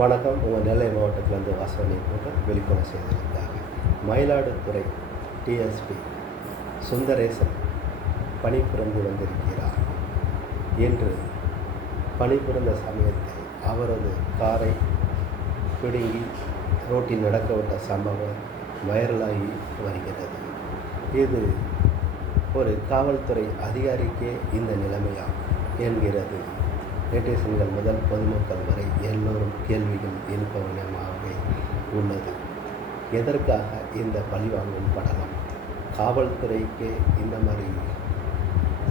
வணக்கம். உங்கள் நெல்லை மாவட்டத்திலேருந்து வாசனை போட்டு வெளிக்கொண செய்திருக்காங்க. மயிலாடுதுறை டிஎஸ்பி சுந்தரேசன் பணிபுரிந்து வந்திருக்கிறார். இன்று பணிபுரிந்த சமயத்தில் அவரது காரை பிடுங்கி ரோட்டில் நடக்கவிட்ட சம்பவம் வைரலாகி வருகிறது. இது ஒரு காவல்துறை அதிகாரிக்கே இந்த நிலைமையா என்கிறது நெட்டிசன்கள் முதல் பொதுமக்கள் வரை எல்லோரும் கேள்விகள் எழுப்பவனமாகவே உள்ளது. எதற்காக இந்த பழிவாங்கும் படலம்? காவல்துறைக்கு இந்த மாதிரி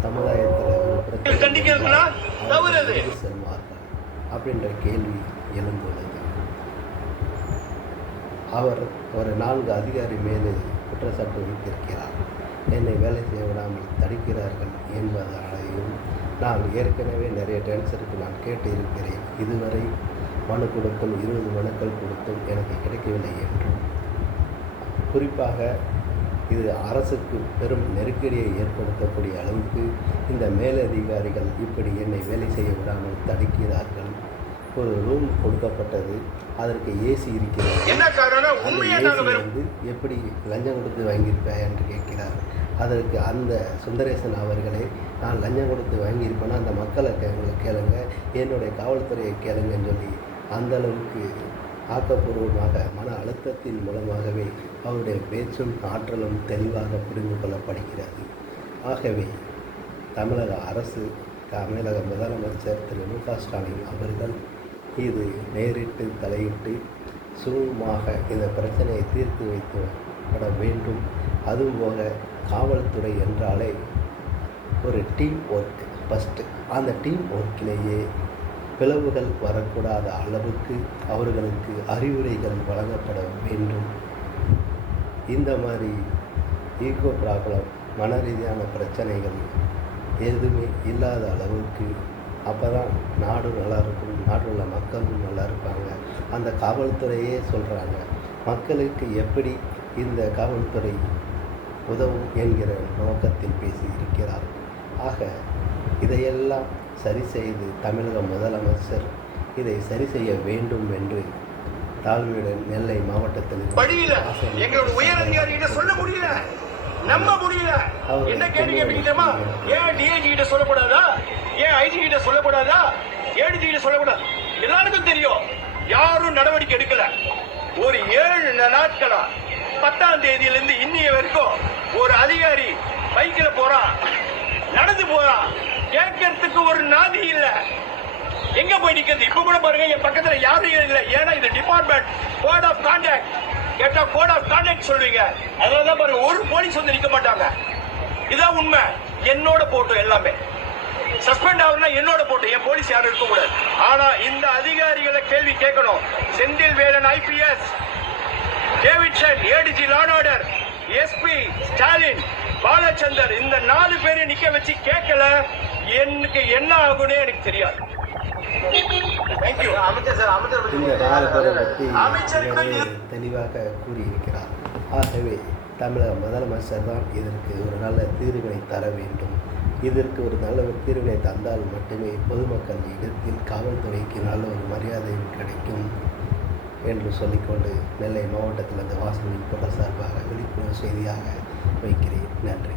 சமுதாயத்தில் ஒரு பிரச்சனை செல்வார்கள் அப்படின்ற கேள்வி எழுந்துள்ளது. அவர் ஒரு 4 அதிகாரி மேலே குற்றச்சாட்டு வைத்திருக்கிறார். என்னை வேலை செய்ய விடாமல் தடுக்கிறார்கள் என்பதாலேயும் நான் ஏற்கனவே நிறைய டென்ஷனுக்கு நான் கேட்டு இருக்கிறேன். இதுவரை மனு கொடுத்தும் 20 மனுக்கள் கொடுத்தும் எனக்கு கிடைக்கவில்லை என்றும், குறிப்பாக இது அரசுக்கு பெரும் நெருக்கடியை ஏற்படுத்தக்கூடிய அளவுக்கு இந்த மேலதிகாரிகள் இப்படி என்னை வேலை செய்ய விடாமல் தடுக்கிறார்கள். ஒரு ரூம் கொடுக்கப்பட்டது, அதற்கு ஏசி இருக்கிறது. என்ன காரணம்? வந்து எப்படி லஞ்சம் கொடுத்து வாங்கியிருப்பேன் என்று கேட்கிறார். அதற்கு அந்த சுந்தரேசன் அவர்களே, நான் லஞ்சம் கொடுத்து வாங்கியிருப்பேன்னா அந்த மக்களை கேளுங்க, என்னுடைய காவல்துறையை கேளுங்கன்னு சொல்லி அந்தளவுக்கு ஆக்கப்பூர்வமாக மன அழுத்தத்தின் மூலமாகவே அவருடைய பேச்சும் ஆற்றலும் தெளிவாக புரிந்து கொள்ளப்படுகிறது. ஆகவே தமிழக அரசு, தமிழக முதலமைச்சர் திரு மு.க. ஸ்டாலின் அவர்கள் இது நேரிட்டு தலையிட்டு சுமூகமாக இந்த பிரச்சனையை தீர்த்து வைக்கப்பட வேண்டும். அதுபோக காவல்துறை என்றாலே ஒரு டீம் ஒர்க் ஃபஸ்ட்டு. அந்த டீம் ஒர்க்கிலேயே பிளவுகள் வரக்கூடாத அளவுக்கு அவர்களுக்கு அறிவுரைகள் வழங்கப்பட வேண்டும். இந்த மாதிரி ஈகோ ப்ராப்ளம், மன ரீதியான பிரச்சனைகள் எதுவுமே இல்லாத அளவுக்கு அப்போ தான் நாடு நல்லாயிருக்கும், நாட்டில் உள்ள மக்களும் நல்லா இருப்பாங்க. அந்த காவல்துறையே சொல்கிறாங்க, மக்களுக்கு எப்படி இந்த காவல்துறை உதவும் என்கிற நோக்கத்தில் பேசி இருக்கிறார். ஆக இதையெல்லாம் சரி செய்து தமிழக முதலமைச்சர் இதை சரி செய்ய வேண்டும் என்று தாழ்மையுடன் நெல்லை மாவட்டத்தில் எங்களோட உயர் அதிகாரிகிட்ட சொல்ல முடியல, நம்ப முடியல. என்ன கேள்வி கேட்பீங்கம்மா? ஏன் டிஐஜி கிட்ட சொல்லக்கூடாதா? ஏன் ஐஜி கிட்ட சொல்லக்கூடாதா? ஏடிஜி கிட்ட சொல்லக்கூடாது? எல்லாருக்கும் தெரியும், யாரும் நடவடிக்கை எடுக்கல. ஒரு 7 நாட்களா 10ஆம் தேதியிலிருந்து இன்னைய வரைக்கும் ஒரு அதிகாரி பைக்கில் போறான், நடந்து போறான், கேட்கறதுக்கு ஒரு நாதி இல்ல. எங்க போய் நிக்கிறது? இப்ப கூட பாருங்க, என் பக்கத்துல யாரும் இல்லை. ஏன்னா இது டிபார்ட்மெண்ட் கோட் ஆஃப் கான்டாக்ட். கேட்டா கோட் ஆஃப் கான்டாக்ட் சொல்றீங்க. அதனாலதான் பாருங்க, ஒரு போலீஸ் வந்து நிக்க மாட்டாங்க. இதான் உண்மை. என்னோட போட்டோ எல்லாமே சஸ்பெண்ட் ஆகுனா என்னோட போட்டோ, என் போலீஸ் யாரும் இருக்க கூடாது. ஆனா இந்த அதிகாரிகளை கேள்வி கேட்கணும். Senthil Velan IPS, Davidson ADG law and order, SP Stalin, Balachandar, இந்த 4 பேரை நிக்க வச்சு கேட்கல, எனக்கு என்ன ஆகும்னே எனக்கு தெரியாது. இந்த 4 பேரை பற்றி தெளிவாக கூறியிருக்கிறார். ஆகவே தமிழக முதலமைச்சர் தான் இதற்கு ஒரு நல்ல தீர்வினை தர வேண்டும். இதற்கு ஒரு நல்ல தீர்வினை தந்தால் மட்டுமே பொதுமக்கள் இடத்தில் காவல்துறைக்கு நல்ல ஒரு மரியாதையும் கிடைக்கும் என்று சொல்லிக்கொண்டு நெல்லை மாவட்டத்தில் அந்த வாசலில் போட்ட சார்பாக விழிப்புணர்வு செய்தியாக வைக்கிறேன். நன்றி.